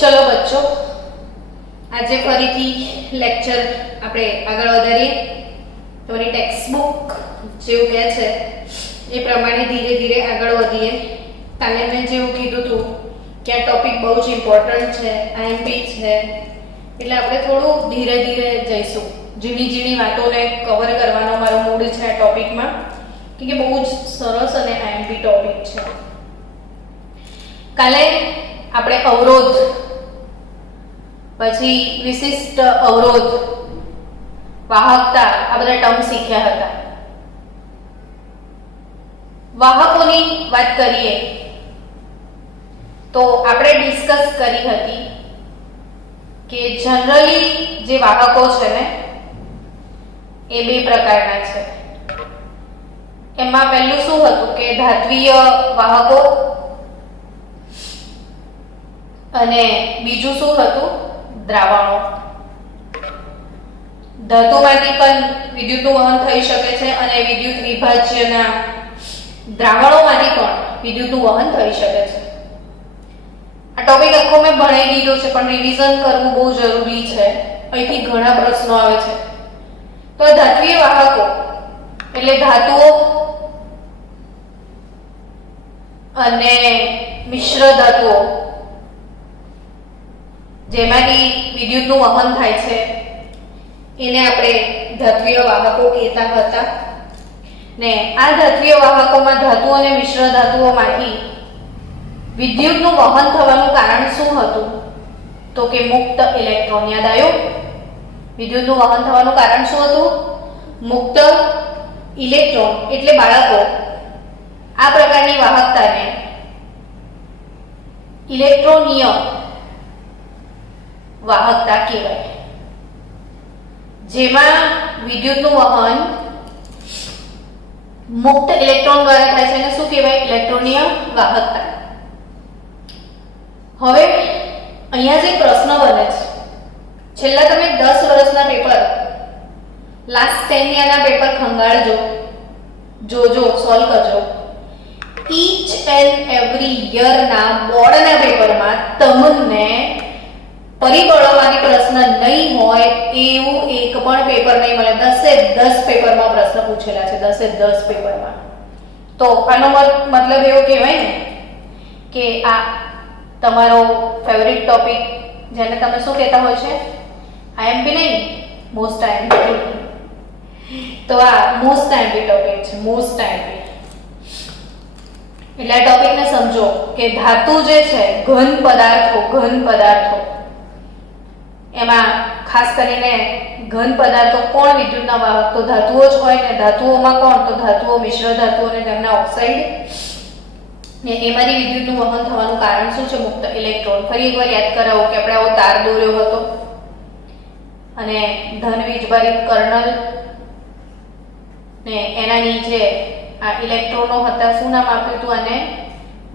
ચલો બચ્ચો, આજે ફરીથી લેક્ચર આપણે આગળ વધારીએ. તમારી ટેક્સ્ટ બુક જેવું કહે છે એ પ્રમાણે ધીરે ધીરે આગળ વધીએ. કાલે મેં જેવું કીધું હતું કે આ ટોપિક બહુ જ ઇમ્પોર્ટન્ટ છે, આઈએમપી છે, એટલે આપણે થોડું ધીરે ધીરે જઈશું. ઝીણી ઝીણી વાતોને કવર કરવાનો મારો મૂડ છે આ ટોપિકમાં, કે બહુ જ સરસ અને આઈએમપી ટોપિક છે. કાલે આપણે અવરોધ, પછી વિશિષ્ટ અવરોધ, વાહકતા, આ બધા ટર્મ શીખ્યા હતા. વાહકોની વાત કરીએ તો આપણે ડિસ્કસ કરી હતી કે જનરલી જે વાહકો છે ને એ બે પ્રકારના છે. એમાં પહેલું શું હતું કે ધાત્વિય વાહકો, અને બીજું શું હતું? દ્રાવણો. ધાતુમાંથી પણ વિદ્યુતનું વહન થઈ શકે છે અને વિદ્યુત વિભાજ્યના દ્રાવણોમાંથી પણ વિદ્યુતનું વહન થઈ શકે છે. આ ટોપિક આખો મેં ભણાવી દીધો છે, પણ રિવિઝન કરવું બહુ જરૂરી છે. અહીંથી ઘણા પ્રશ્નો આવે છે. તો ધાત્વિય વાહકો એટલે ધાતુઓ અને મિશ્ર ધાતુઓ જેમાંથી વિદ્યુતનું વહન થાય છે એને આપણે ધાત્વિય વાહકો કહેતા હતા. ને આ ધાત્વિય વાહકોમાં ધાતુઓ અને મિશ્ર ધાતુઓમાંથી વિદ્યુતનું વહન થવાનું કારણ શું હતું? તો કે મુક્ત ઇલેક્ટ્રોન. યાદ આવ્યું? વિદ્યુતનું વહન થવાનું કારણ શું હતું? મુક્ત ઇલેક્ટ્રોન. એટલે બાળકો, આ પ્રકારની વાહકતાને ઇલેક્ટ્રોનીય વાહકતા કહેવાય, જેમાં વિદ્યુતનું વહન મુક્ત ઇલેક્ટ્રોન દ્વારા થાય છે. એને શું કહેવાય? ઇલેક્ટ્રોનીય વાહકતા. હવે અહીંયા જે પ્રશ્ન બને છે, છેલ્લા તમે 10 વર્ષના પેપર, લાસ્ટ 10 યરના પેપર ખંગાળજો, જોજો, સોલ્વ કરજો. ઈચ એન્ડ એવરી યરના બોર્ડના પેપરમાં તમને પરિબળોમાંથી પ્રશ્ન નહીં હોય એવું એક પણ પેપર નહીં મળે. 10 પેપરમાં પ્રશ્ન પૂછેલા છે, 10 પેપરમાં. તો આનો મતલબ એવો કહેવાય ને કે આ તમારો ફેવરિટ ટોપિક, જેને તમે શું કહેતા હોય છે? આઈએમપી નહીં, મોસ્ટ આઈએમપી. તો આ મોસ્ટ આઈએમપી ટોપિક છે, મોસ્ટ આઈએમપી. એટલે આ ટોપિકને સમજો કે ધાતુ જે છે, ઘન પદાર્થો, એમાં ખાસ કરીને ઘન પદાર્થો કોણ વિદ્યુતના વાહક? તો ધાતુઓ જ હોય ને. ધાતુઓમાં કોણ? તો ધાતુઓ, મિશ્ર ધાતુઓ અને તેમના ઓક્સાઇડ. ને એમાંથી વિદ્યુતનું વહન થવાનું કારણ શું છે? મુક્ત ઇલેક્ટ્રોન. ફરી એકવાર યાદ કરાવો કે આપણે આવો તાર દોર્યો હતો અને ધન વીજભારિત કર્નલ ને એના નીચે આ ઇલેક્ટ્રોનો હતા. શું નામ આપ્યું હતું આને?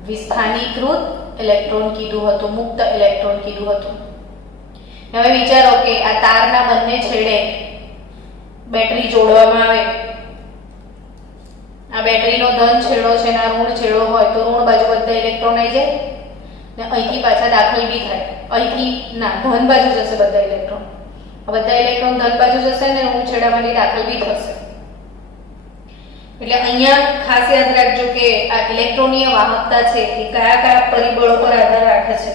વિસ્થાનીકૃત ઇલેક્ટ્રોન કીધું હતું, મુક્ત ઇલેક્ટ્રોન કીધું હતું. હવે વિચારો કે આ તારના બંને છેડે બેટરી જોડવામાં આવે. આ બેટરીનો ધન છેડો છે ને ઋણ છેડો હોય તો ઋણ બાજુ બધા ઇલેક્ટ્રોન આવી જાય ને અહીંથી પાછા દાખલ બી થાય. અહીંથી ના, ધન બાજુ જશે બધા ઇલેક્ટ્રોન. બધા ઇલેક્ટ્રોન ધન બાજુ જશે ને ઋણ છેડામાંથી દાખલ બી થશે. એટલે અહીંયા ખાસ યાદ રાખજો કે આ ઇલેક્ટ્રોનીય વાહકતા છે એ કયા કયા પરિબળો પર આધાર રાખે છે.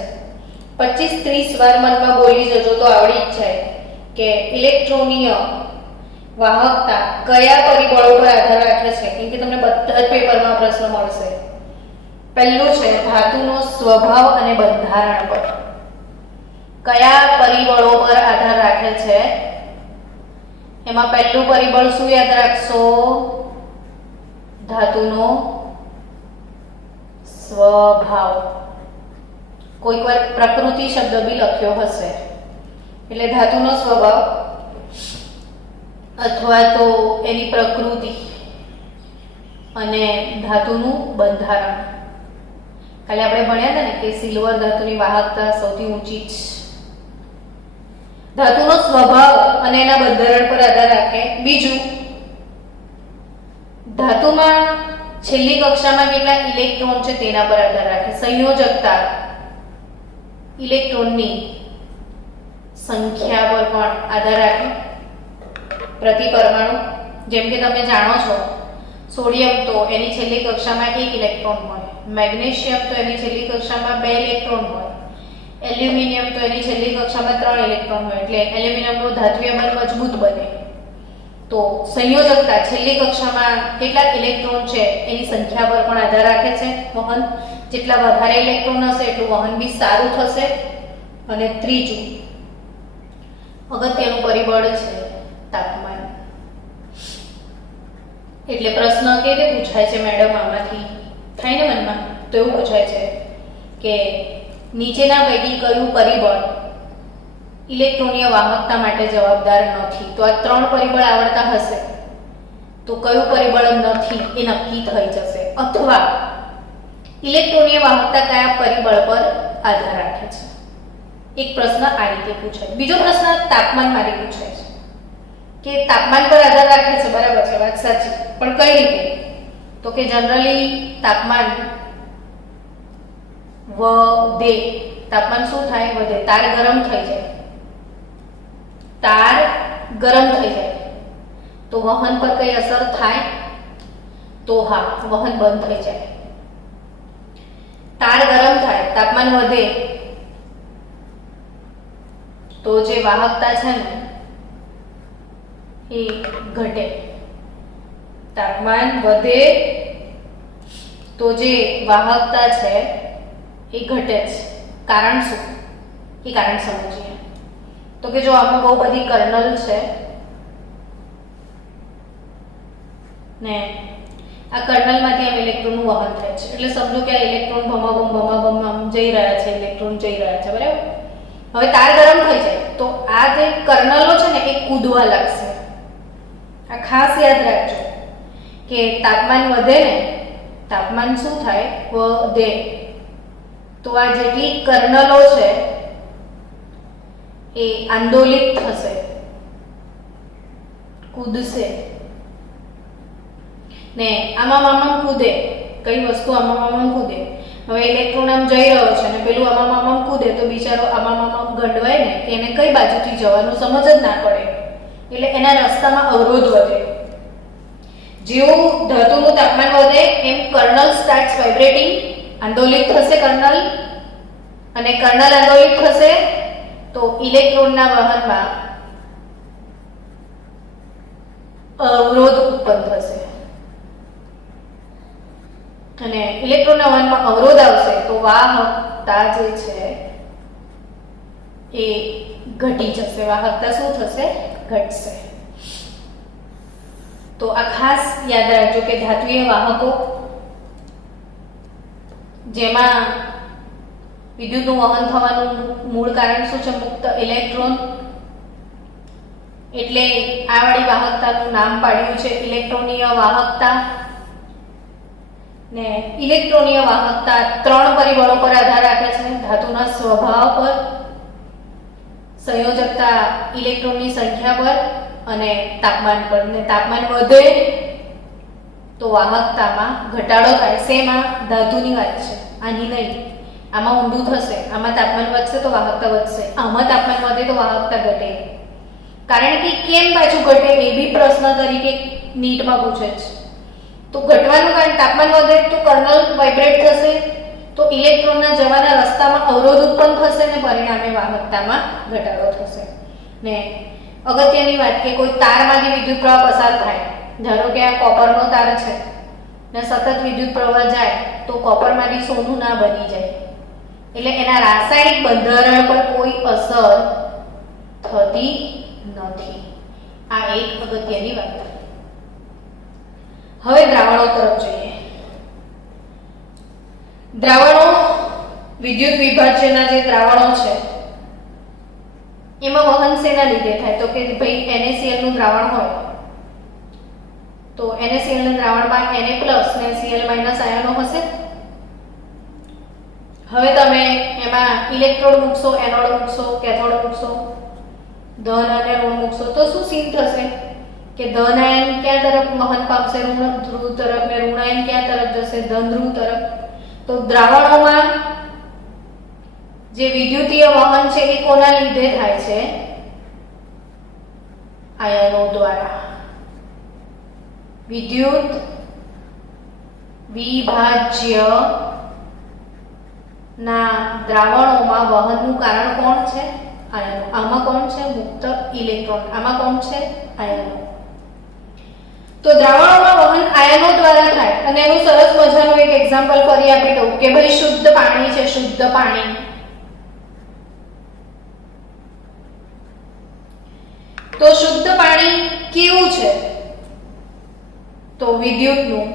25-30 વાર મનમાં બોલી જજો તો આવડી જ જાય કે ઇલેક્ટ્રોનીય વાહકતા કયા પરિબળો પર આધાર રાખે છે. કેમ કે તમને બધા જ પેપરમાં પ્રશ્ન મળશે. પહેલું છે ધાતુનો સ્વભાવ અને બંધારણ પર. કયા પરિબળો પર આધાર રાખે છે? એમાં પહેલું પરિબળ શું યાદ રાખશો? ધાતુનો સ્વભાવ. કોઈક વાર પ્રકૃતિ શબ્દ બી લખ્યો હશે. એટલે ધાતુનો સ્વભાવ અથવા તો એની પ્રકૃતિ અને ધાતુનું બંધારણ. કાલે આપણે ભણ્યા હતા ને કે સિલ્વર ધાતુની વાહકતા સૌથી ઊંચી છે. ધાતુનો સ્વભાવ અને એના બંધારણ પર આધાર રાખે. બીજું, ધાતુમાં છેલ્લી કક્ષામાં કેટલા ઇલેક્ટ્રોન છે તેના પર આધાર રાખે. સંયોજકતા ઇલેક્ટ્રોનની સંખ્યા પર પણ આધાર રાખે. પ્રતિ પરમાણુ, જેમ કે તમે જાણો છો, સોડિયમ તો એની છેલ્લી કક્ષામાં 1 ઇલેક્ટ્રોન હોય, મેગ્નેશિયમ તો એની છેલ્લી કક્ષામાં 2 ઇલેક્ટ્રોન હોય, એલ્યુમિનિયમ તો એની છેલ્લી કક્ષામાં 3 ઇલેક્ટ્રોન હોય. એટલે એલ્યુમિનિયમનું ધાત્વીય બળ મજબૂત બને. તો સંયોજકતા છેલ્લી કક્ષામાં કેટલા ઇલેક્ટ્રોન છે એની સંખ્યા પર પણ આધાર રાખે છે. વહન, જેટલા વધારે ઇલેક્ટ્રોન હશે એટલું વહન બી સારું થશે. અને ત્રીજું અગત્યનું પરિબળ છે તાપમાન. એટલે પ્રશ્ન કેવી રીતે પૂછાય છે મેડમ, આમાંથી થાય ને મનમાં? તો એવું પૂછાય છે કે નીચેના પૈકી કયું પરિબળ ઇલેક્ટ્રોનીય વાહકતા માટે જવાબદાર નથી? તો આ 3 પરિબળ આવડતા હશે તો કયું પરિબળ નથી એ નક્કી થઈ જશે. અથવા ઇલેક્ટ્રોનીય વાહકતા કયા પરિબળ પર આધાર રાખે છે? એક પ્રશ્ન આ રીતે પૂછાય. બીજો પ્રશ્ન તાપમાન માટે પૂછાય છે કે તાપમાન પર આધાર રાખે છે. બરાબર છે, વાત સાચી, પણ કઈ રીતે? તો કે જનરલી તાપમાન વધે. તાપમાન શું થાય? વધે. તાર ગરમ થઈ જાય. તાર ગરમ થઈ જાય તો વહન પર કઈ અસર થાય? તો હા, વહન બંધ થઈ જાય. તાર ગરમ થાય, તાપમાન વધે તો જે વાહકતા છે ને એ ઘટે. તાપમાન વધે તો જે વાહકતા છે એ ઘટે છે. કારણ શું? એ કારણ સમજીએ. તો કે જો આમાં બહુ બધી કર્નલ છે ને આ કર્નલમાંથી આમ ઇલેક્ટ્રોનનું વહન થાય છે. એટલે સમજો કે આ ઇલેક્ટ્રોન ભમાભમ આમ જઈ રહ્યા છે, ઇલેક્ટ્રોન જઈ રહ્યા છે. બરાબર. હવે તાર ગરમ થઈ જાય તો આ જે કર્નલો છે ને એ કૂદવા લાગશે. આ ખાસ યાદ રાખજો કે તાપમાન વધે ને, તાપમાન શું થાય? વધે. તો આ જેટલી કર્નલો છે એ આંદોલિત થશે, કૂદશે ને આમાં કૂદે. કઈ વસ્તુ આમાં કૂદે? હવે ઇલેક્ટ્રોન આમ જઈ રહ્યો છે ને પેલું આમાં કૂદે તો બિચારો આમાં ગંડવાય ને, એને કઈ બાજુથી જવાનું સમજ જ ના પડે. એટલે એના રસ્તામાં અવરોધ વધે. જેવું ધાતુનું તાપમાન વધે એમ કર્નલ સ્ટાર્ટ્સ વાઇબ્રેટિંગ, આંદોલિત થશે કર્નલ, અને કર્નલ આંદોલિત થશે તો ઇલેક્ટ્રોનના વહનમાં અવરોધ ઉત્પન્ન થશે. અને ઇલેક્ટ્રોનના વહનમાં અવરોધ આવશે તો વાહકતા જે છે એ ઘટી જશે. વાહકતા શું થશે? ઘટશે. તો આ ખાસ યાદ રાખજો કે ધાત્વીય વાહકો જેમાં વિદ્યુતનું વહન થવાનું મૂળ કારણ શું છે? મુક્ત ઇલેક્ટ્રોન. એટલે આ વાળી વાહકતાનું નામ પાડ્યું છે ઇલેક્ટ્રોનીય વાહકતા. ને ઇલેક્ટ્રોનીય વાહકતા 3 પરિબળો પર આધાર રાખે છે. ધાતુના સ્વભાવ પર, સંયોજકતા ઇલેક્ટ્રોનની સંખ્યા પર અને તાપમાન પર. ને તાપમાન વધે તો વાહકતામાં ઘટાડો થાય. શેમાં? ધાતુની વાત છે, આની નહીં. આમાં ઊંધું થશે. આમાં તાપમાન વધશે તો વાહકતા વધશે, આમાં તાપમાન વધે તો વાહકતા ઘટે. કારણ કે કેમ પાછું ઘટે એ બી પ્રશ્ન તરીકે નીટમાં પૂછે છે. તો ઘટવાનું કારણ તાપમાન વધે તો કર્નલ વાઇબ્રેટ થશે તો ઇલેક્ટ્રોનના જવાના રસ્તામાં અવરોધ ઉત્પન્ન થશે ને પરિણામે વાહકતામાં ઘટાડો થશે. ને અગત્યની વાત કે કોઈ તારમાંથી વિદ્યુત પ્રવાહ પસાર થાય, ધારો કે આ કોપરનો તાર છે ને સતત વિદ્યુત પ્રવાહ જાય તો કોપરમાંથી સોનું ના બની જાય. એટલે એના રાસાયણિક બંધારણ પર કોઈ અસર થતી નથી. આ એક અગત્યની વાત. હવે દ્રાવણો તરફ જોઈએ. દ્રાવણો, વિદ્યુત વિભાજ્યના જે દ્રાવણો છે એમાં વહન શેના લીધે થાય? તો કે ભાઈ NaCl નું દ્રાવણ હોય તો NaCl ના દ્રાવણમાં Na+ ને Cl- આયનો હશે. હવે તમે એમાં ઇલેક્ટ્રોડ મૂકશો, એનોડ મૂકશો, કેથોડ મૂકશો, ધન અને ઋણ મૂકશો તો શું સીન થશે કે ધન આયન ક્યાં તરફ વહન પામશે? ઋણ ધ્રુવ તરફ. ને ઋણ આયન ક્યાં તરફ જશે? ધન ધ્રુવ તરફ. તો દ્રાવણોમાં જે વિદ્યુતીય વહન છે એ કોના લીધે થાય છે? આયનો દ્વારા. વિદ્યુત વિભાજ્ય ના દ્રાવણોમાં વહનનું કારણ કોણ છે? આયનો. આમાં કોણ છે? મુક્ત ઇલેક્ટ્રોન. આમાં કોણ છે? આયનો. તો દ્રાવણોમાં વહન આયનો દ્વારા થાય. અને એનું સરસ મજાનું એક એક્ઝામ્પલ ફરી આપી દઉં કે ભાઈ શુદ્ધ પાણી છે, શુદ્ધ પાણી. તો શુદ્ધ પાણી કેવું છે? તો વિદ્યુતનું,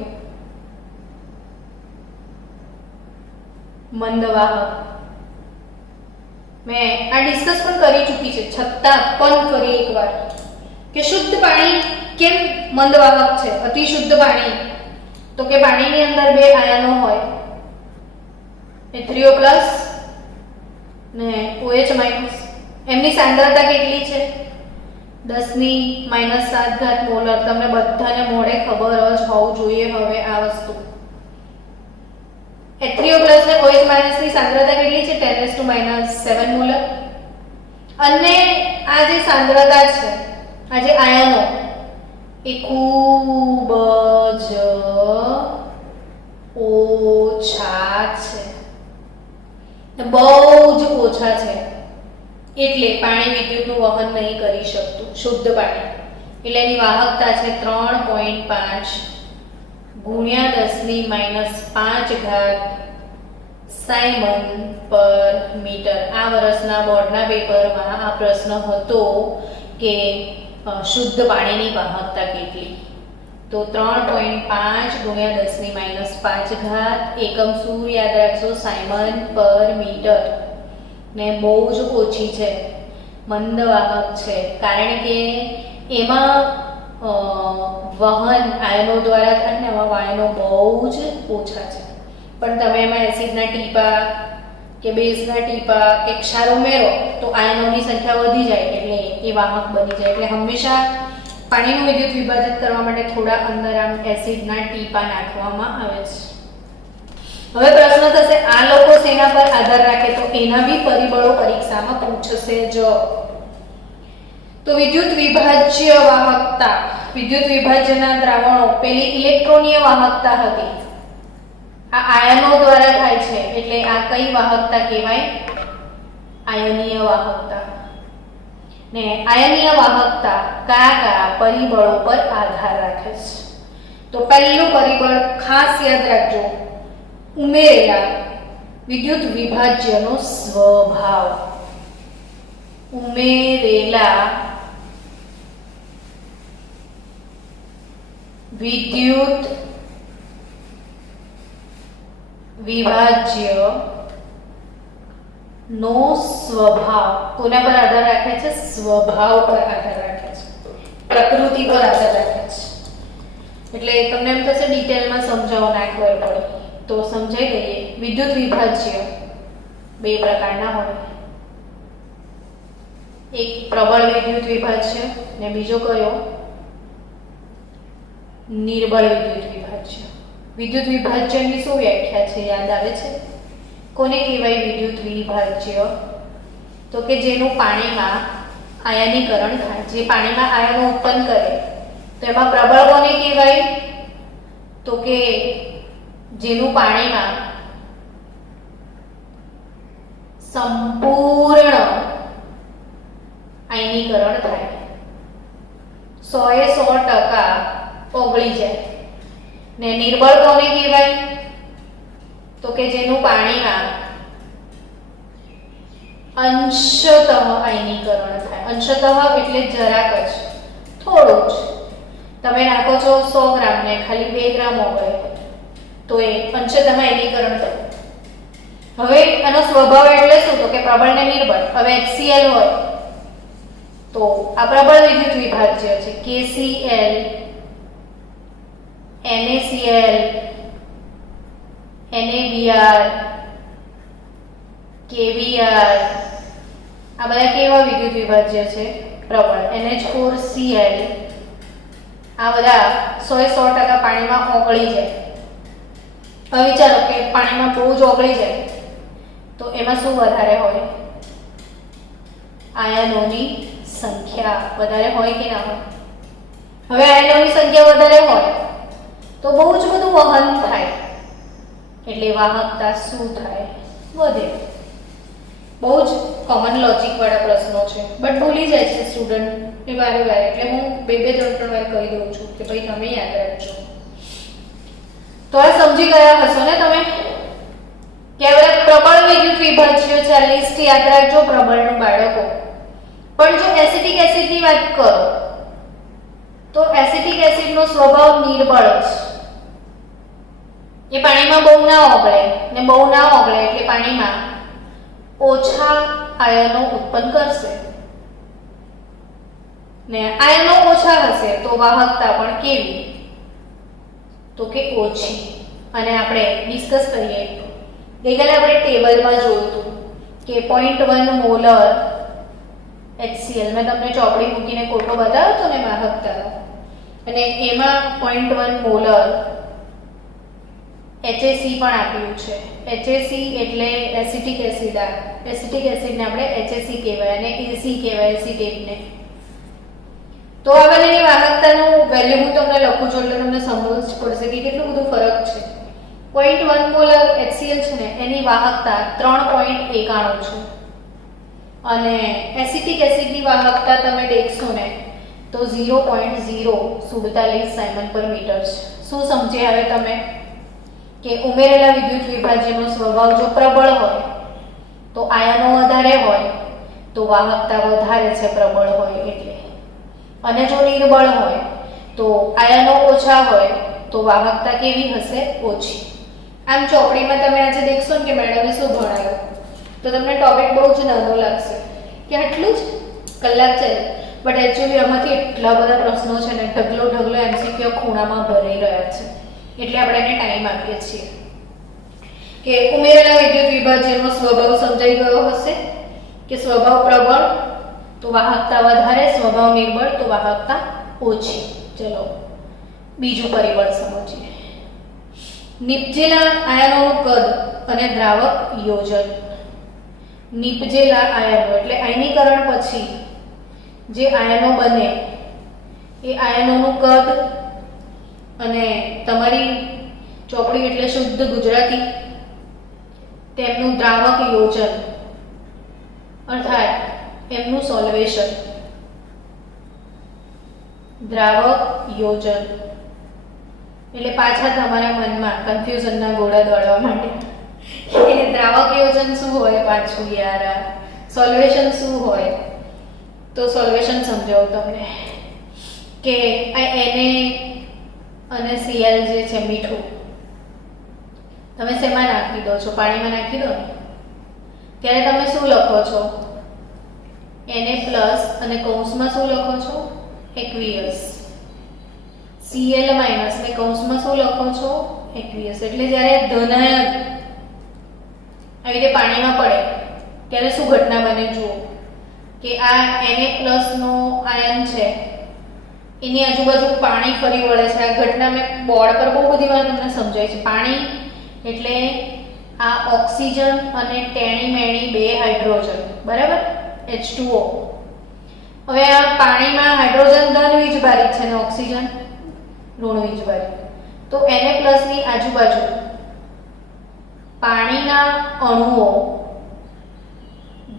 મંદવાહક. મેં આ ડિસ્કસ પણ કરી ચૂકી છે, છતાં પણ ફરી એકવાર કે શુદ્ધ પાણી કેમ મંદવાહક છે? અતિ શુદ્ધ પાણી તો કે પાણીની અંદર બે આયનો હોય, H3O+ ને OH-. એમની સાંદ્રતા કેટલી છે? 10⁻⁷ મોલર. તમને બધાને મોઢે ખબર જ હોવું જોઈએ હવે આ વસ્તુ. H3O+ ને OH- ની સાંદ્રતા કેટલી છે? 10⁻⁷ મોલર. અને આ જે સાંદ્રતા છે, આ જે આયનો એ ખૂબ જ ઓછા છે, બહુ જ ઓછા છે. એટલે પાણી વિદ્યુતનું વહન નહીં કરી શકતું, શુદ્ધ પાણી. એટલે એની વાહકતા છે 3.5 × 10⁻⁵ સાયમન પર મીટર. આ વર્ષના બોર્ડના પેપરમાં આ પ્રશ્ન હતો કે શુદ્ધ પાણીની વાહકતા કેટલી? તો 3.5 × 10⁻⁵ એકમ શું યાદ રાખશો? સાયમન પર મીટર. ને બહુ જ ઓછી છે, મંદ વાહક છે, કારણ કે એમાં વહન આયનો દ્વારા થાય ને એમાં આયનો બહુ જ ઓછા છે. પણ તમે એમાં એસિડના ટીપા કે બેઝના ટીપા કે ક્ષાર ઉમેરો તો આયનોની સંખ્યા વધી જાય, એટલે એ વાહક બની જાય. એટલે હંમેશા પાણીનું વિદ્યુત વિભાજિત કરવા માટે થોડા અંદર આમ એસિડના ટીપા નાખવામાં આવે છે. હવે પ્રશ્ન થશે આ લોકો શેના પર આધાર રાખે? તો એના બી પરિબળો પરીક્ષામાં પૂછશે જ. તો વિદ્યુત વિભાજ્ય વાહકતા, વિદ્યુત વિભાજ્યના દ્રાવણો, પેલી ઇલેક્ટ્રોનીય વાહકતા હતી, આ આયનો દ્વારા થાય છે, એટલે આ કઈ વાહકતા કહેવાય? આયનીય વાહકતા. ને આયનીય વાહકતા કયા પરિબળો પર આધાર રાખે છે? તો પહેલું પરિબળ ખાસ યાદ રાખજો, ઉમેરેલા વિદ્યુત વિભાજ્યનો સ્વભાવ. ઉમેરેલા વિદ્યુત વિભાજ્ય નો સ્વભાવ કોના પર આધાર રાખે છે? સ્વભાવ પર આધાર રાખે છે, પ્રકૃતિ પર આધાર રાખે છે. એટલે તમને એમ થશે ડિટેલમાં સમજાવવા ના ખબર પડે, તો સમજાઈ દઈએ. વિદ્યુત વિભાજ્ય બે પ્રકારના હોય, એક પ્રબળ વિદ્યુત વિભાજ્ય ને બીજો કયો? નિર્બળ વિદ્યુત વિભાજ્ય. વિદ્યુત વિભાજ્યની શું વ્યાખ્યા છે? યાદ આવે છે? કોને કહેવાય વિદ્યુત વિભાજ્ય? તો કે જેનું પાણીમાં આયનીકરણ થાય, જે પાણીમાં આયનો ઉત્પન્ન કરે. તો એમાં પ્રબળ કોને કહેવાય? તો કે જેનું પાણીમાં સંપૂર્ણ આયનીકરણ થાય, 100% ઓગળી જાય. ને નિર્બળ કોને કહેવાય? તો કે જેનું પાણીમાં અંશતઃ આયનીકરણ થાય. અંશતઃ એટલે જરાક જ, થોડું જ. તમે નાખો છો 100 ગ્રામ ને ખાલી 2 ગ્રામ ઓગળે તો એ અંશતઃ આયનીકરણ થાય. હવે આનો સ્વભાવ એટલે શું? તો કે પ્રબળ ને નિર્બળ. હવે HCl હોય તો આ પ્રબળ વિદ્યુત વિભાજ્ય છે, KCl, NaCl, NaBr, KBr, આ બધા કેવા વિદ્યુત વિભાજ્ય છે? પ્રબળ. NH4Cl, આ બધા 100% પાણીમાં ઓગળી જાય. હવે વિચારો કે પાણીમાં બહુ જ ઓગળી જાય તો એમાં શું વધારે હોય? આયનોની સંખ્યા વધારે હોય કે ના હોય? હવે આયનોની સંખ્યા વધારે હોય તો બહુ જ બધું વહન થાય, એટલે વાહકતા શું થાય? વધે. બહુ જ કોમન લોજિક વાળા પ્રશ્નો છે, બટ ભૂલી જાય છે સ્ટુડન્ટ એ વારે વારે, એટલે હું બે ત્રણ વાર કહી દઉં છું કે ભાઈ તમે યાદ રાખજો. તો આ સમજી ગયા હશો ને તમે કે હવે પ્રબળ વિદ્યુત વિભાજ્ય છે, આ લિસ્ટ યાદ રાખજો પ્રબળનું બાળકો. પણ જો એસિટિક એસિડની વાત કરો તો એસિટિક એસિડનો સ્વભાવ નિર્બળ છે. એ પાણીમાં બહુ ના ઓગળે, ને બહુ ના ઓગળે એટલે પાણીમાં ઓછા આયનો ઉત્પન્ન કરશે, ને આયનો ઓછા હશે તો વાહકતા પણ કેવી? તો કે ઓછી. અને આપણે ડિસ્કસ કરીએ, ગઈકાલે આપણે ટેબલમાં જોયું હતું કે 0.1 મોલર HCl, મેં તમને ચોપડી મૂકીને કોટો બતાવ્યો હતો ને વાહકતાનો, અને એમાં 0.1 મોલર HAC પણ આપ્યું છે. HAC એટલે એસિટિક એસિડ. એસિટિક એસિડને આપણે HAC કહેવાય અને AC કહેવાય એસિટેટને. તો આ બંનેની વાહકતાનું વેલ્યુ હું તમને લખું છું એટલે તમને સમજ પડશે કે કેટલું બધું ફરક છે. 0.1 મોલર HCl છે ને એની વાહકતા 3.91 છે, અને એસિટિક એસિડની વાહકતા તમે દેખશો ને તો 0.047 સાયમન પર મીટર છે. શું સમજ્યા હવે તમે કે ઉમેરેલા વિદ્યુત વિભાજ્યનો સ્વભાવ જો પ્રબળ હોય તો આયનો વધારે હોય તો વાહકતા વધારે છે પ્રબળ હોય એટલે, અને જો નિર્બળ હોય તો આયનો ઓછા હોય તો વાહકતા કેવી હશે? ઓછી. આમ ચોપડીમાં તમે આજે દેખશો ને કે મેડમે શું ભણાવ્યું તો તમને ટોપિક બહુ જ નાનો લાગશે કે આટલું જ કલાક ચાલે, બટ એકચ્યુઅલી આમાંથી એટલા બધા પ્રશ્નો છે ને, ઢગલો MCQ ખૂણામાં ભરાઈ રહ્યા છે, એટલે આપણે એને ટાઈમ આપીએ છીએ. કે ઉમેરેલા વિદ્યુત વિભાજ્યનો સ્વભાવ સમજાઈ ગયો હશે કે સ્વભાવ પ્રબળ તો વાહકતા વધારે, સ્વભાવ નિર્બળ તો વાહકતા ઓછી. ચલો બીજું પરિબળ સમજીએ. નિપજેલા આયનોનું કદ અને દ્રાવક યોજન. નિપજેલા આયનો એટલે આયનીકરણ પછી જે આયનો બને એ આયનોનું કદ, અને તમારી ચોપડી એટલે શુદ્ધ ગુજરાતી તેમનું દ્રાવક યોજન અર્થાત એમનું સોલ્વેશન. દ્રાવક યોજન એટલે પાછા તમારા મનમાં કન્ફ્યુઝનના ગોળા દોડવા માટે કે દ્રાવક યોજન શું હોય પાછું યાર, સોલ્વેશન શું હોય? તો સોલ્વેશન સમજાવું તમને કે આ Na અને Cl જે છે મીઠું તમે શેમાં નાખી દો છો? પાણીમાં નાખી દો ને ત્યારે તમે શું લખો છો? Na+ અને કૌંસમાં શું લખો છો? એક્વિયસ. Cl- ને કૌંસમાં શું લખો છો? એક્વિયસ. એટલે જ્યારે ધનાયન આવી રીતે પાણીમાં પડે ત્યારે શું ઘટના બને? જુઓ કે આ Na+ નો આયન છે એની આજુબાજુ પાણી ફરી વળે છે. આ ઘટના મેં બોર્ડ પર બહુ બધી વાર તમને સમજાય છે. પાણી એટલે આ ઓક્સિજન અને ટેણી મેણી બે હાઇડ્રોજન, બરાબર, H2O. હવે આ પાણીમાં હાઇડ્રોજન ધન વીજભારિત છે અને ઓક્સિજન ઋણ વીજભારિત. તો Na+ ની આજુબાજુ પાણીના અણુઓ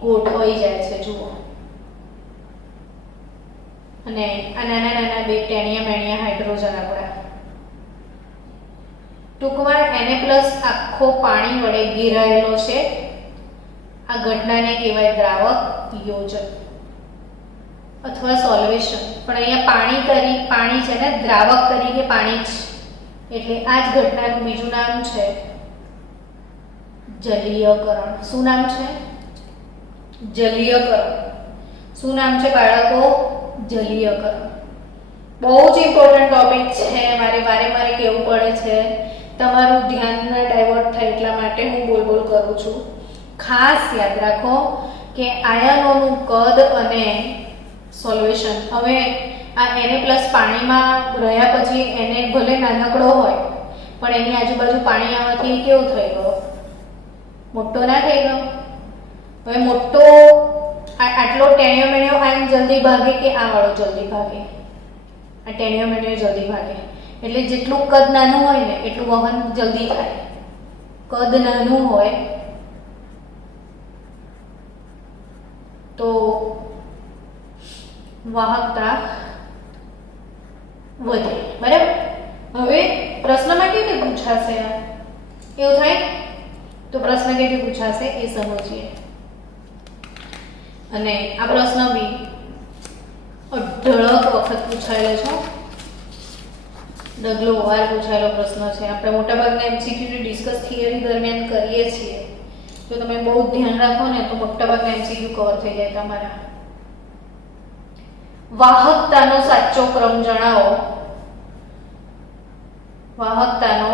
ગોઠવાઈ જાય છે, જુઓ. અને આ નાના નાના બે ટેણિયા મેણિયા હાઇડ્રોજન આપણા. ટૂંકમાં Na+ આખો પાણી વડે ઘેરાયેલો છે. આ ઘટનાને કહેવાય દ્રાવક યોજન અથવા સોલ્વેશન. પણ અહીંયા પાણી છે ને દ્રાવક તરીકે પાણી જ, એટલે આ જ ઘટનાનું બીજું નામ છે જલીયકરણ. શું નામ છે? જલીયકરણ. શું નામ છે બાળકો? જલીયકરણ. બહુ જ ઇમ્પોર્ટન્ટ ટોપિક છે, મારે વારે કહેવું પડે છે, તમારું ધ્યાન ના ડાયવર્ટ થાય એટલા માટે હું બોલ કરું છું. ખાસ યાદ રાખો કે આયનોનું કદ અને સોલ્યુશન. હવે આ Na+ પાણીમાં રહ્યા પછી એને ભલે નાનકડો હોય પણ એની આજુબાજુ પાણી આવવાથી કેવું થઈ ગયો? મોટો ના થઈ ગયો? હવે મોટો આટલો ટેણિયો મેણિયો આમ જલ્દી ભાગે કે આ વાળો જલ્દી ભાગે? આ ટેણિયો મેણિયો જલ્દી ભાગે. એટલે જેટલું કદ નાનું હોય ને એટલું વહન જલ્દી થાય. કદ નાનું હોય તો વાહકતા વધે. બરાબર? હવે પ્રશ્નમાં કેવી રીતે પૂછાશે? એવું થાય તો પ્રશ્ન કેવી રીતે પૂછાશે એ સમજીએ. અને આ પ્રશ્ન બી અઢળક વખત પૂછાયેલો છે. ડગલો વાર પૂછાયેલો પ્રશ્ન છે. આપણે મોટાભાગના એમસીક્યુ ડિસ્કસ થિયરી દરમિયાન કરીએ છીએ. જો તમે બહુ ધ્યાન રાખો ને તો મોટાભાગના એમસીક્યુ કવર થઈ જાય તમારા. વાહકતાનો સાચો ક્રમ જણાવો. વાહકતાનો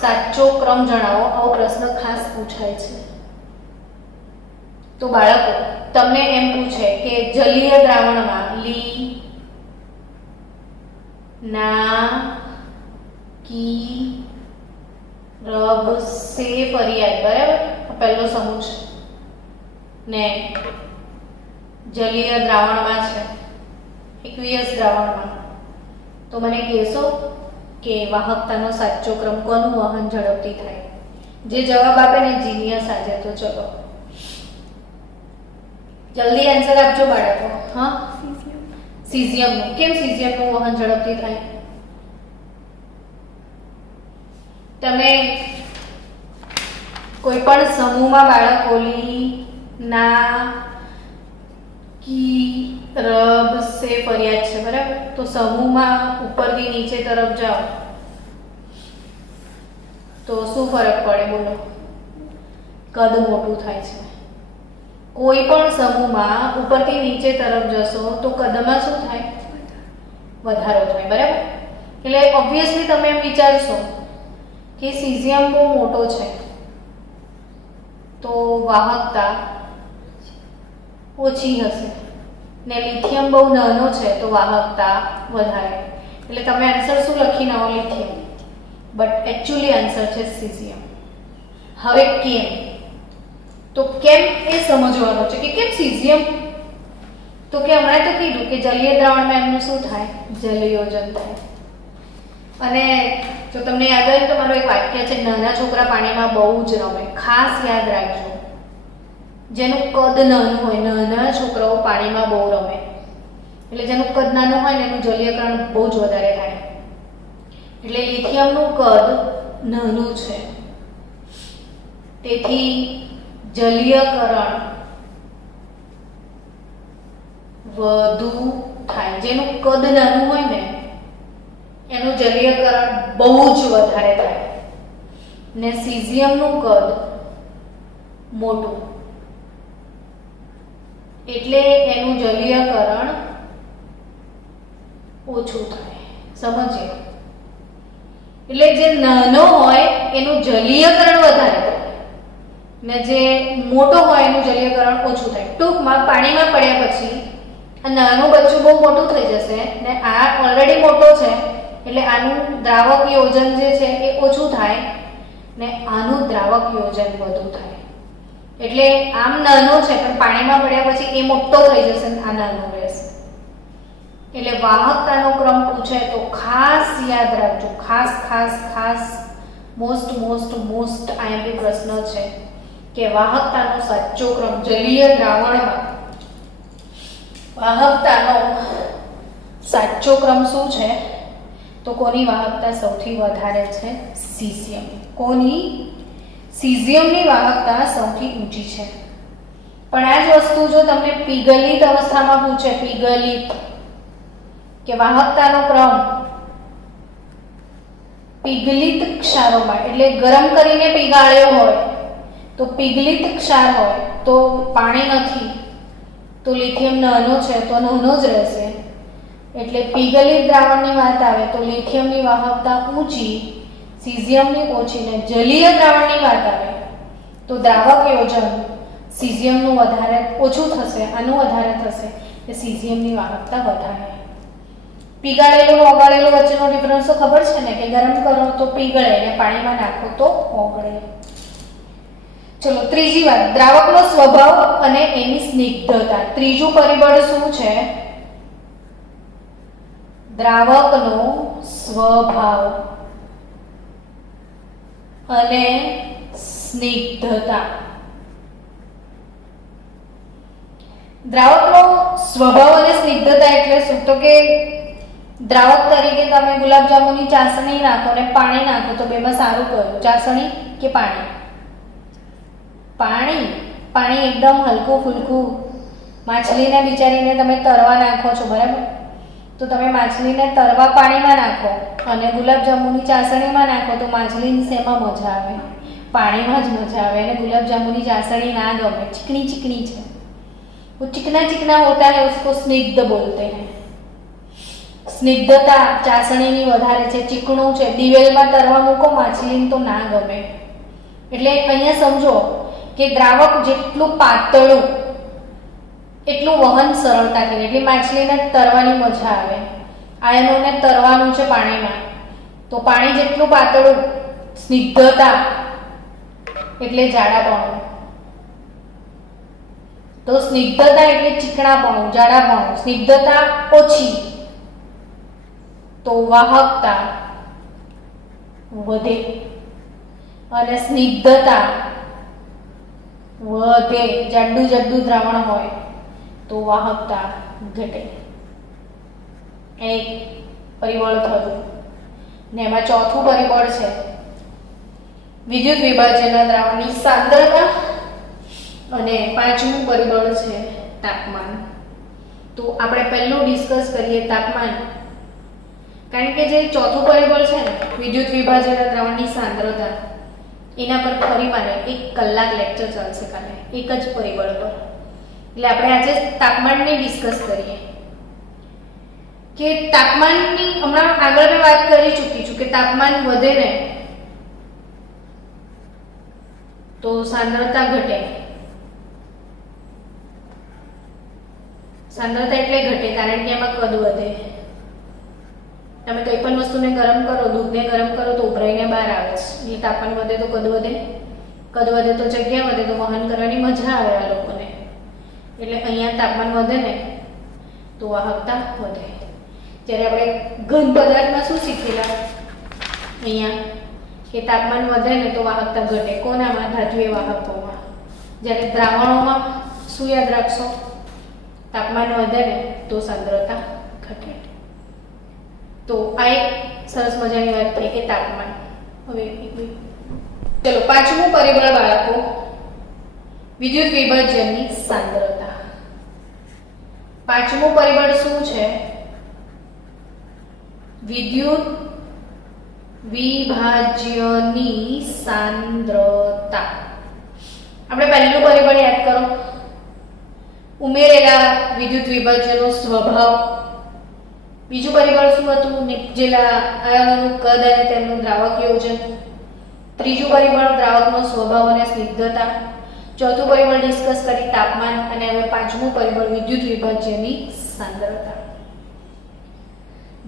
સાચો ક્રમ જણાવો આવો પ્રશ્ન ખાસ પૂછાય છે. તો બાળકો તમને એમ પૂછે કે જલીય દ્રાવણમાં લી ના કી રબ સે ફરિયાદ. બરાબર? પહેલો સમૂહ છે ને જલીય દ્રાવણમાં છે, aqueous દ્રાવણમાં. તો મને કહેશો કે વાહકતાનો સાચો ક્રમ કોનું વહન ઝડપથી થાય? જે જવાબ આપે ને જીનિયસ આજે. તો ચલો જલ્દી આન્સર આપજો બાળકો. હા, સીઝિયમનું. કેમ સીઝિયમનું વહન ઝડપથી થાય? તમે કોઈ પણ સમૂહમાં બાળકો લી ના કી રબ સે ફરિયાદ છે. બરાબર? તો સમૂહમાં ઉપરથી નીચે તરફ જાઓ તો શું ફરક પડે? બોલો. કદ મોટું થાય છે. કોઈ પણ સમૂહમાં ઉપરથી નીચે તરફ જશો તો કદમાં શું થાય? વધારો થાય. બરાબર? એટલે ઓબ્વિયસલી તમે એમ વિચારશો કે સીઝિયમ બહુ મોટો છે તો વાહકતા ઓછી હશે ને લિથિયમ બહુ નાનો છે તો વાહકતા વધારે. એટલે તમે આન્સર શું લખીને આવો? લિથિયમ. બટ એકચ્યુઅલી આન્સર છે સીઝિયમ. હવે કેમ? તો કેમ એ સમજવાનું છે કે કેમ સીઝિયમ? તો કે હમણાં તો કીધું કે જલીય દ્રાવણમાં એમનું શું થાય? જલયોજન થાય. અને જો તમને યાદ હોય તો મારું એક વાક્ય છે, નાના છોકરા પાણીમાં બહુ જ રમે. ખાસ યાદ રાખજો, જેનું કદ નાનું હોય, નાના છોકરાઓ પાણીમાં બહુ રમે. એટલે જેનું કદ નાનું હોય ને એનું જલીયકરણ બહુ જ વધારે થાય. એટલે લિથિયમનું કદ નાનું છે તેથી જલીયકરણ વધુ થાય. જેનું કદ નાનું હોય ને એનું જલીયકરણ બહુ જ વધારે થાય ને સીઝિયમનું કદ મોટું એટલે એનું જલીયકરણ ઓછું થાય. સમજીએ? એટલે જે નાનો હોય એનું જલીયકરણ વધારે થાય ને જે મોટો હોય એનું જલીયકરણ ઓછું થાય. ટૂંકમાં પાણીમાં પડ્યા પછી આ નાનું બચ્ચું બહુ મોટું થઈ જશે ને આ ઓલરેડી મોટો છે એટલે આનું દ્રાવક યોજન જે છે એ ઓછું થાય ને આનું દ્રાવક યોજન વધુ થાય. એટલે આમ નાનો છે પણ પાણીમાં પડ્યા પછી એ મોટો થઈ જશે ને આ નાનો રહેશે. એટલે વાહકતાનો ક્રમ પૂછે તો ખાસ યાદ રાખજો. ખાસ ખાસ ખાસ મોસ્ટ આઈએમપી પ્રશ્ન છે કે વાહકતાનો સાચો ક્રમ જલીય દ્રાવણમાં વાહકતાનો સાચો ક્રમ શું છે? તો કોની વાહકતા સૌથી વધારે છે? સીઝિયમ. કોની? સીઝિયમની વાહકતા સૌથી ઊંચી છે. પણ આ જ વસ્તુ જો તમને પીગલિત અવસ્થામાં પૂછે, પીગલિત કે વાહકતાનો ક્રમ પીગલિત ક્ષારોમાં એટલે ગરમ કરીને પીગાળ્યો હોય તો પીગલિત ક્ષાર હોય તો પાણી નથી તો લિથિયમ નાનો છે તો નાનો જ રહેશે. એટલે પીગલિત દ્રાવણની વાત આવે તો લિથિયમની વાહકતા ઊંચી, સીઝિયમની ઓછી. ને જલીય દ્રાવણની વાત આવે તો દ્રાવક યોજન સીઝિયમનું વધારે ઓછું થશે, આનું વધારે થશે એટલે સીઝિયમની વાહકતા વધારે. પીગાળેલું ઓગાળેલું વચ્ચેનો ડિફરન્સ તો ખબર છે ને કે ગરમ કરો તો પીગળે ને પાણીમાં નાખો તો ઓગળે. ચલો ત્રીજી વાત, દ્રાવકનો સ્વભાવ અને એની સ્નિગ્ધતા. ત્રીજું પરિબળ શું છે? દ્રાવકનો સ્વભાવ અને સ્નિગ્ધતા. દ્રાવકનો સ્વભાવ અને સ્નિગ્ધતા એટલે શું? તો કે દ્રાવક તરીકે તમે ગુલાબજાંબુની ચાસણી નાખો ને પાણી નાખો તો બેમાં સારું કયું? ચાસણી કે પાણી? પાણી. પાણી એકદમ હલકું ફૂલકું. માછલીને બિચારીને તમે તરવા નાખો છો, બરાબર? તો તમે માછલીને તરવા પાણીમાં નાખો અને ગુલાબજાંબુની ચાસણીમાં નાખો તો માછલીની શેમાં મજા આવે? પાણીમાં જ મજા આવે. અને ગુલાબજાંબુની ચાસણી ના ગમે, ચીકણી ચીકણી છે. वो चिकना चिकना होता है, उसको स्निग्ध बोलते हैं. स्निग्धता ચાસણીની વધારે છે, ચીકણું છે. દિવેલમાં તરવા મૂકો માછલીને તો ના ગમે. એટલે અહીંયા સમજો કે દ્રાવક જેટલું પાતળું એટલું વહન સરળતાથી, એટલે માછલીને તરવાની મજા આવે. આયનોને તરવાનું છે પાણીમાં, તો પાણી જેટલું પાતળું, સ્નિગ્ધતા એટલે જાડાપણું. તો સ્નિગ્ધતા એટલે ચીકણાપણું, જાડાપણું. સ્નિગ્ધતા ઓછી તો વાહકતા વધે, અને સ્નિગ્ધતા વધે, જાડું જાડું દ્રાવણ હોય તો વાહકતા ઘટે. એક પરિબળ થયું. ને એમાં ચોથું પરિબળ છે વિદ્યુત વિભાજનના દ્રાવણની સાંદ્રતા, અને પાંચમું પરિબળ છે તાપમાન. તો આપણે પહેલું ડિસ્કસ કરીએ તાપમાન, કારણ કે જે ચોથું પરિબળ છે ને વિદ્યુત વિભાજનના દ્રાવણની સાંદ્રતા, એના પર ફરી મારે 1 કલાક લેક્ચર ચાલશે કાલે, એક જ પરિબળ પર. એટલે આપણે આજે તાપમાનને ડિસ્કસ કરીએ કે તાપમાનની હમણાં આગળ મેં વાત કરી ચૂકી છું કે તાપમાન વધે ને તો સાંદ્રતા ઘટે. સાંદ્રતા એટલે ઘટે કારણ કે એમાં કદ વધે. તમે કોઈ પણ વસ્તુને ગરમ કરો, દૂધને ગરમ કરો તો ઉભરાઈને બહાર આવે છે. એટલે તાપમાન વધે તો કદ વધે, કદ વધે તો જગ્યા વધે, તો વહન કરવાની મજા આવે આ લોકોને. એટલે અહીંયા તાપમાન વધે ને તો વાહકતા વધે. જ્યારે આપણે ઘન પદાર્થમાં શું શીખેલા અહીંયા કે તાપમાન વધે ને તો વાહકતા ઘટે. કોનામાં? ધાત્વિય વાહકોમાં. જ્યારે દ્રાવણોમાં શું યાદ રાખશો? તાપમાન વધે ને તો સાંદ્રતા ઘટે. તો આ એક સરસ મજાની વાત થઈ કે તાપમાન. હવે ચલો પાંચમું પરિબળ બાળકો, વિદ્યુત વિભાજનની સાંદ્રતા. પાંચમું પરિબળ શું છે? વિદ્યુત વિભાજ્યની સાંદ્રતા. આપણે પહેલું પરિબળ યાદ કરો, ઉમેરેલા વિદ્યુત વિભાજનનો સ્વભાવ. બીજું પરિબળ શું હતું? નીપજેલા આયનોનું કદ અને તેમનું દ્રાવક યોજન. ત્રીજું પરિબળ દ્રાવકનો સ્વભાવ અને સ્નિગ્ધતા. ચોથું પરિબળ ડિસ્કસ કરી તાપમાન, અને હવે પાંચમું પરિબળ વિદ્યુત વિભાજ્યની સાંદ્રતા.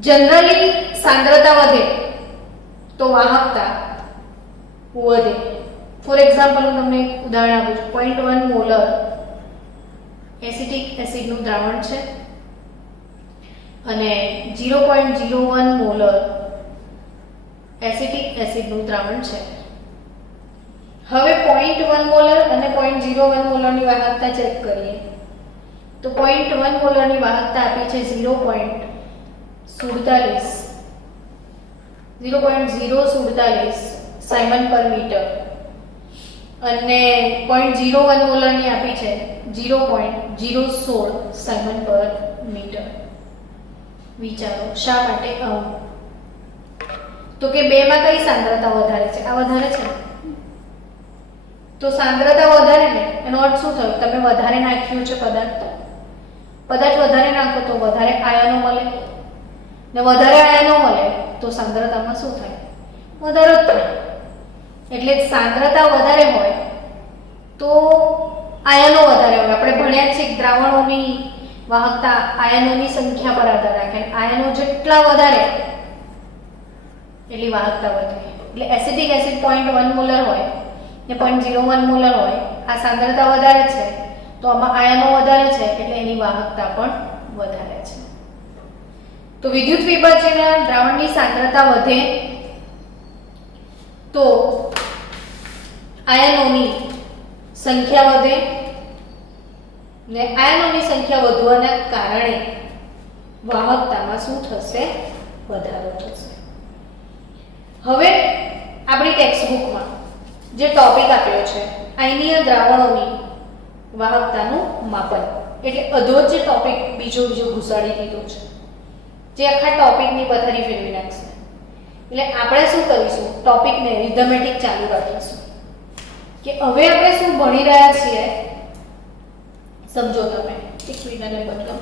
જનરલી સાંદ્રતા વધે તો વાહકતા વધે. ફોર એક્ઝામ્પલ હું તમને એક ઉદાહરણ આપું છું. 0.1 મોલર એસિટિક એસિડનું દ્રાવણ છે અને 0.01 મોલર એસિટિક એસિડનું દ્રાવણ છે. હવે 0.1 મોલર અને 0.01 મોલરની વાહકતા ચેક કરીએ તો 0.1 મોલરની વાહકતા આપી છે 0.047 સાયમન પર મીટર, અને 0.01 મોલરની આપી છે 0.016 સાયમન પર મીટર. વિચારો શા માટે આવું? તો કે બેમાં કઈ સાંદ્રતા વધારે છે? આ વધારે છે. તો સાંદ્રતા વધારે ને એનો અર્થ શું થયો? તમે વધારે નાખ્યું છે પદાર્થ વધારે નાખો તો વધારે આયનો મળે, ને વધારે આયનો મળે તો સાંદ્રતામાં શું થાય? વધારો જ થાય. એટલે સાંદ્રતા વધારે હોય તો આયનો વધારે હોય. આપણે ભણ્યા છે દ્રાવણોની વાહકતા આયનોની સંખ્યા પર આધાર રાખે. આયનો જેટલા વધારે એટલી વાહકતા વધે. એટલે એસિટિક એસિડ 0.1 મોલર હોય ને 0.01 મોલર હોય, આ સાંદ્રતા વધારે છે તો આમાં આયનો વધારે છે એટલે એની વાહકતા પણ વધારે છે. તો વિદ્યુત વિભાજ્યના દ્રાવણની સાંદ્રતા વધે તો આયનોની સંખ્યા વધે ને આયનોની સંખ્યા વધવાના કારણે વાહકતામાં શું થશે? વધારો થશે. હવે આપણી ટેક્સ્ટબુકમાં જે ટોપિક આપ્યો છે આયનીય દ્રાવણોની વાહકતાનું માપન, એટલે અધો જે ટોપિક બીજો ઘુસાડી દીધો છે, જે આખા ટોપિકની પથારી ફેરવી નાખશે. એટલે આપણે શું કરીશું? ટોપિકને રિધમેટિક ચાલુ રાખીશું કે હવે આપણે શું ભણી રહ્યા છીએ સમજો તમે. એક મિનિટને બદલો.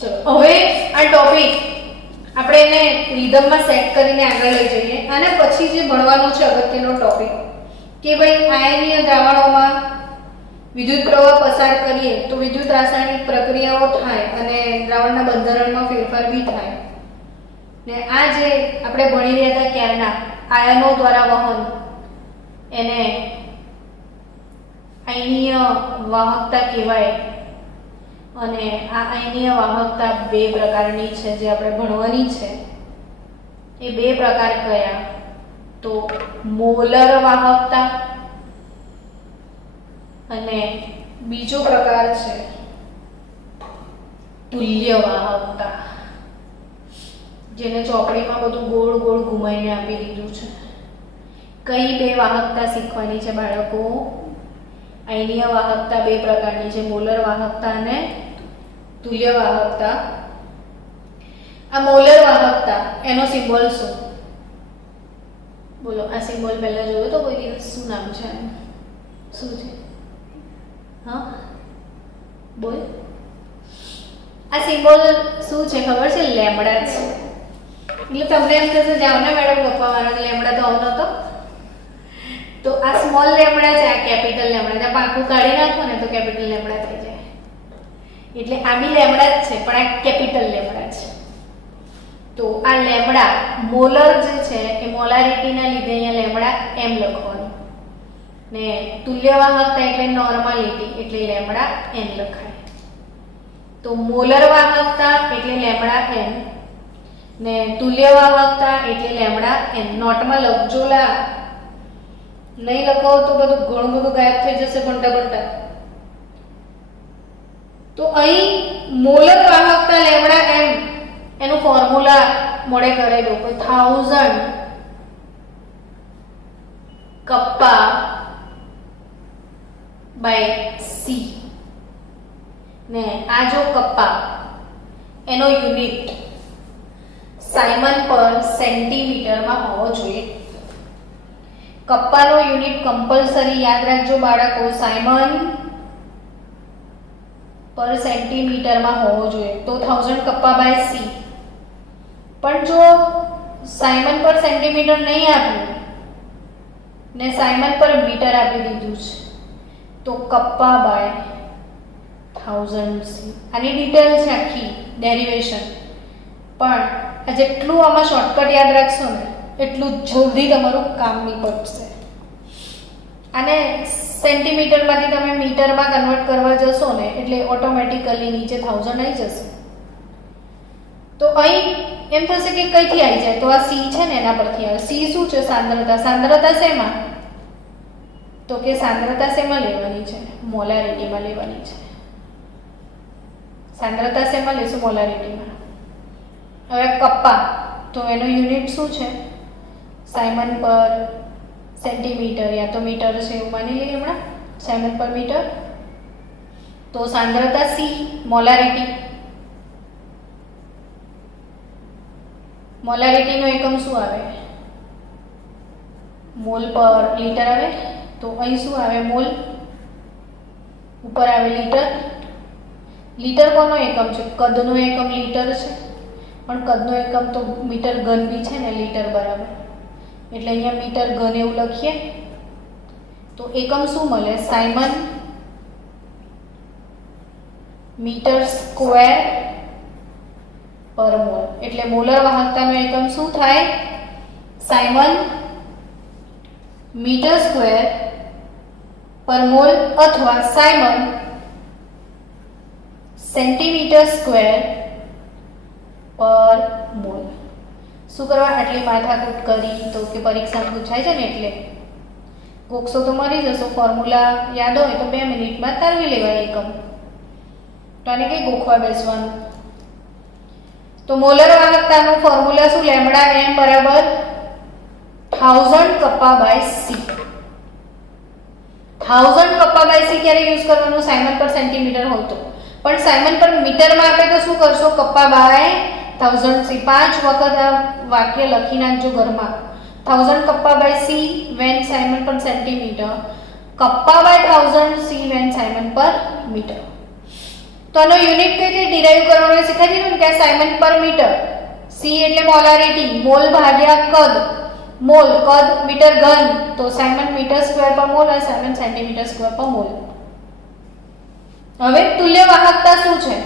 ચલો હવે આ ટોપિક આપણે એને રિધમમાં સેટ કરીને આગળ લઈ જઈએ અને પછી જે ભણવાનું છે અગત્યનો ટોપિક કે ભાઈ આયનીય દ્રાવણોમાં વિદ્યુત પ્રવાહ પસાર કરીએ તો વિદ્યુત રાસાયણિક પ્રક્રિયાઓ થાય અને દ્રાવણના બંધારણમાં ફેરફાર બી થાય. ને આ જે આપણે ભણી રહ્યા હતા ક્યારના આયનો દ્વારા વહન, એને આયનીય વાહકતા કહેવાય. અને આ આયનીય વાહકતા બે પ્રકારની છે જે આપણે ભણવાની છે. એ બે પ્રકાર કયા? તો મોલર વાહકતા અને બીજો પ્રકાર છે તુલ્ય વાહકતા, જેને ચોપડીમાં બધું ગોળ ગોળ ઘુમાઈને આપી દીધું છે. કઈ બે વાહકતા શીખવાની છે બાળકો? આયનીય વાહકતા બે પ્રકારની છે, મોલર વાહકતા અને તુલ્ય વાહકતા. આ મોલર વાહકતા એનો સિમ્બોલ શું? બોલો, આ સિમ્બોલ પહેલા જોયો તો કોઈ દિવસ? શું નામ છે? શું છે? હા બોલ. આ સિમ્બોલ શું છે ખબર છે? લેમ્બડા છે. એટલે તમને એમ થશે જાઓ ને મેડમ ગપ્પા મારો, લેમ્બડા તો આવું નતો. તો આ સ્મોલ લેમ્બડા છે, આ કેપિટલ લેમ્બડા. ત્યાં પાંખું કાઢી નાખો ને તો કેપિટલ લેમ્બડા થઈ જાય. એટલે આ બી લેમ્બડા જ છે પણ આ કેપિટલ લેમ્બડા છે. તો આ લેમ્બડા મોલર જે છે એ મોલારિટીના લીધે અહીંયા લેમ્બડા એમ લખવાનું, ને તુલ્ય વાહકતા એટલે નોર્માલિટી એટલે લેમ્બડા એન લખાય. તો મોલર વાહકતા એટલે લેમ્બડા એન ને તુલ્ય વાહકતા એટલે લેમ્બડા એન. નોટમાં લખજો લા, નહીં લખાવો તો બધું ઘણું બધું ગાયબ થઈ જશે ઘંટા ઘંટા. તો અહીં મોલર વાહકતા લેમ્બડા એમ એનું ફોર્મ્યુલા મોડે કરી દો. 1000 કપ્પા બાય સી, ને આ જો કપ્પા એનો યુનિટ સાયમન પર સેન્ટીમીટરમાં હોવો જોઈએ. કપ્પાનો યુનિટ કમ્પલસરી યાદ રાખજો બાળકો, સાયમન પર સેન્ટીમીટરમાં હોવો જોઈએ. તો 1000 કપ્પા બાય સી. પણ જો સાયમન પર સેન્ટીમીટર નહીં આપ્યું ને સાયમન પર મીટર આપી દીધું છે તો કપ્પા બાય 1000 સી. આની ડિટેલ છે આખી ડેરિવેશન, પણ આ જેટલું આમાં શોર્ટકટ યાદ રાખશો ને એટલું જલ્દી તમારું કામ નીપટશે. અને સેન્ટીમીટરમાંથી તમે મીટરમાં કન્વર્ટ કરવા જશો ને એટલે ઓટોમેટિકલી નીચે 1000 આવી જશે. તો અહીં એમ થશે કે કઈથી આવી જાય? તો આ સી છે ને એના પરથી આવે. સી શું છે? સાંદ્રતા. સાંદ્રતા શેમાં? તો કે સાંદ્રતા શેમાં લેવાની છે? મોલારિટીમાં લેવાની છે. સાંદ્રતા શેમાં લેશું? મોલારિટીમાં. હવે કપ્પા, તો એનો યુનિટ શું છે? સાયમન પર સેન્ટીમીટર યા તો મીટર છે એવું માની લઈએ હમણાં, સાયમન પર મીટર. તો સાંદ્રતા સી, મોલારિટી. મોલારિટીનો એકમ શું આવે? મોલ પર લીટર આવે. તો અહીં શું આવે? મોલ. ઉપર આવે લીટર. લીટર કોનો એકમ છે? કદનો એકમ લીટર છે, પણ કદનો એકમ તો મીટર ઘન બી છે ને, લીટર બરાબર. એટલે અહીંયા મીટર ઘન એવું લખીએ તો એકમ શું મળે? સાયમન મીટર સ્ક્વેર પર મોલ. એટલે મોલર વાહકતાનો એકમ શું થાય? સાયમન મીટર સ્ક્વેર પર મોલ અથવા સાયમન સેન્ટીમીટર સ્ક્વેર પર મોલ. શું કરવા આટલી માથાકૂટ કરી? તો કે પરીક્ષામાં પૂછાય છે ને એટલે ગોખશો તો મરી જશો. ફોર્મ્યુલા યાદ હોય તો 2 મિનિટમાં તારવી લેવાય એકમ. તો આને કઈ ગોખવા બેસવાનું? તો મોલર વાહકતાનું ફોર્મ્યુલા શું? લેમ્બડા એમ બરાબર 1000 kappa by C. 1000 kappa by C ક્યારે યુઝ કરવાનું? સાયમન પર સેન્ટીમીટર હોય તો. પણ સાયમન પર મીટરમાં આપે તો શું કરશો? Kappa by 1000 C. 5 વખત આ વાક્ય લખી નાખજો ઘરમાં. 1000 કપ્પા બાય સી વેન સાયમન પર સેન્ટીમીટર, કપ્પા બાય 1000 સી વેન સાયમન પર મીટર. તો આનો યુનિટ કઈ રીતે ડિરાઈવ કરવાનો શીખાઈ દીધું ને કે સાયમન પર મીટર. સી એટલે મોલારિટી, મોલ ભાગ્યા કદ. મોલ કદ મીટર ઘન, તો સાયમન મીટર સ્ક્વેર પર મોલ અને સાયમન સેન્ટીમીટર સ્ક્વેર પર મોલ. હવે તુલ્ય વાહકતા શું છે?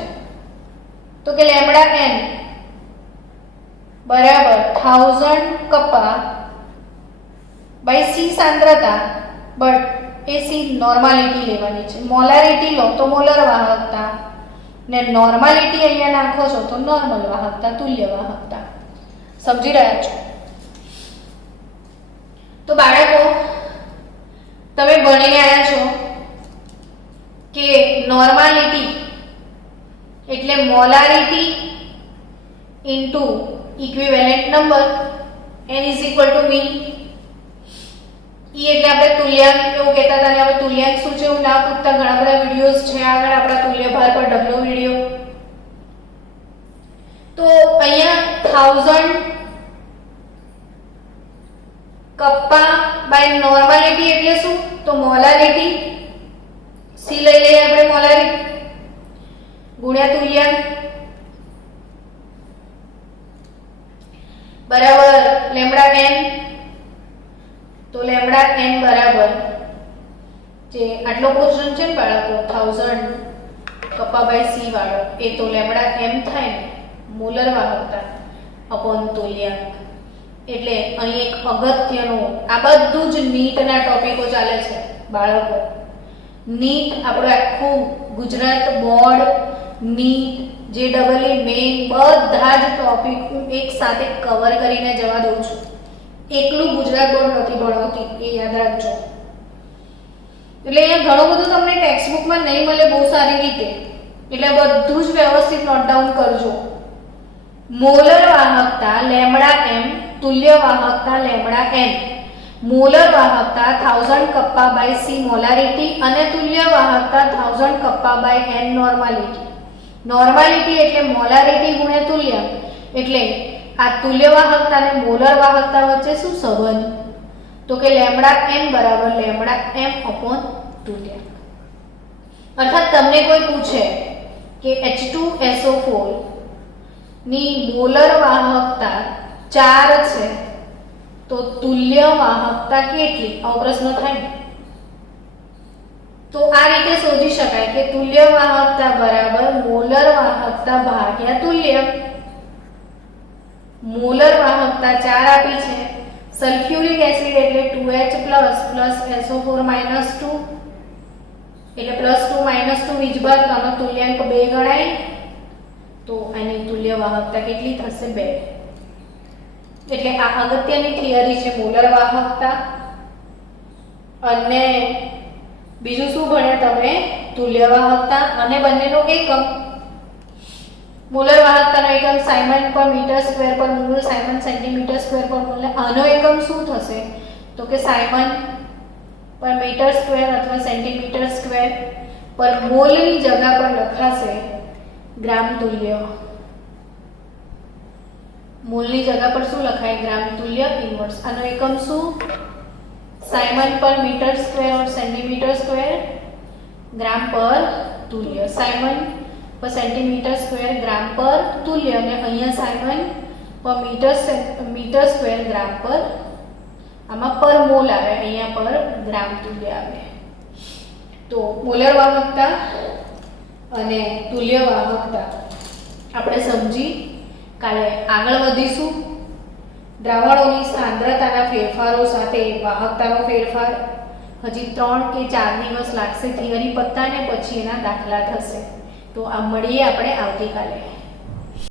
તો કે લેમ્બડા n બરાબર 1000 કપ્પા બાય સી સાંદ્રતા, બટ એ સી નોર્માલિટી લેવાની છે. મોલારિટી લો તો મોલર વાહકતા ને નોર્માલિટી અહીંયા નાખો છો તો નોર્મલ વાહકતા, તુલ્ય વાહકતા. સમજી રહ્યા છો? તો બાળકો તમે ભણીને આવ્યા છો કે નોર્માલિટી એટલે molarity into equivalent number n is equal to mean. E એટલે આપણે તુલ્યાંક એવું કહેતા હતા ને હવે તુલ્યાંક શું છે એવું ના પૂછતા ઘણા બધા વિડિયોઝ છે આગળ આપણા તુલ્ય ભાર પર ઢગલો વિડિયો. તો અહીંયા 1000 કપ્પા બાય નોર્માલિટી એટલે શું? તો મોલારિટી. સી લઈ લઈએ આપણે મોલારિટી ગુણ્યા તુલ્યાંક બરાબર લેમ્બડા n. તો લેમ્બડા n બરાબર જે આટલો પોર્શન છે ને બાળકો 1000 કપ્પા બાય સી વાળો એ તો લેમ્બડા m થાય ને મોલર વાહકતા અપોન તુલ્યાંક. એટલે અહીં એક અગત્યનું આ બધું જ નીટના ટોપિકો ચાલે છે બાળકો. નીટ આપણું આખું Gujarat board, NEET, JEE main બધા જ ટોપિક હું એક સાથે કવર કરીને જવા દઉં છું. એકલું ગુજરાત બોર્ડ નથી ભણાવતી, એ યાદ રાખજો. એટલે અહીંયા ઘણું બધું તમને ટેક્સ્ટબુકમાં નહીં મળે બહુ સારી રીતે, એટલે બધું જ વ્યવસ્થિત નોટ ડાઉન કરજો. મોલર વાહકતા લેમ્બડા m, તુલ્ય વાહકતા લેમ્બડા n. મોલર વાહકતા 1000 કપ્પા બાય સી મોલારિટી અને તુલ્ય વાહકતા 1000 kappa by n normality. Normality એટલે મોલારિટી ગુણ્યા તુલ્યાંક. એટલે આ તુલ્ય વાહકતા અને મોલર વાહકતા વચ્ચે શું સંબંધ? તો કે લેમ્બડા n બરાબર લેમ્બડા m અપોન તુલ્યાંક. અર્થાત તમને કોઈ પૂછે કે H2SO4 ની મોલર વાહકતા 4 છે તો તુલ્ય વાહકતા કેટલી? આવો પ્રશ્ન થાય. તો આ રીતે શોધી શકાય કે તુલ્ય વાહકતા બરાબર મોલર વાહકતા ભાગ્યા તુલ્ય. મોલર વાહકતા 4 આપી છે. સલ્ફ્યુરિક એસિડ એટલે 2H પ્લસ SO4 માઈનસ 2 એટલે +2 -2 વીજભાર આનો તુલ્યાંક 2 ગણાય. તો આની તુલ્ય વાહકતા કેટલી થશે? 2. એટલે આ અગત્યની થિયરી છે મોલર વાહકતા. અને બીજું શું ભણ્યા તમે? તુલ્ય વાહકતા અને બંનેનો એકમ. મોલર વાહકતાનો એકમ સાયમન પર મીટર સ્ક્વેર પર મોલ, સાયમન સેન્ટીમીટર સ્ક્વેર પર મોલ. આનો એકમ શું થશે? તો કે સાયમન પર મીટર સ્ક્વેર અથવા સેન્ટીમીટર સ્ક્વેર પર મોલની જગ્યા પર લખાશે ગ્રામ તુલ્ય. મોલની જગ્યા પર શું લખાય? ગ્રામ તુલ્ય ઇન્વર્સ. આનો એકમ શું? સાયમન પર મીટર સ્ક્વેર और સેન્ટીમીટર સ્ક્વેર ગ્રામ પર તુલ્ય. સાયમન પર સેન્ટીમીટર સ્ક્વેર ગ્રામ પર તુલ્ય અને અહીંયા સાયમન પર મીટર સ્ક્વેર ગ્રામ પર, આમાં પર મોલ આવે, અહીંયા પર ગ્રામ તુલ્ય આવે. તો મોલર વાહકતા અને તુલ્ય વાહકતા આપણે સમજી કાલે આગળ વધીશું. દ્રાવણોની સાંદ્રતાના ફેરફારો સાથે વાહકતાનો ફેરફાર. હજી 3 કે 4 દિવસ લાગશે થિયરી પત્તાને, પછી એના દાખલા થશે. તો આ મળીએ આપણે આવતીકાલે.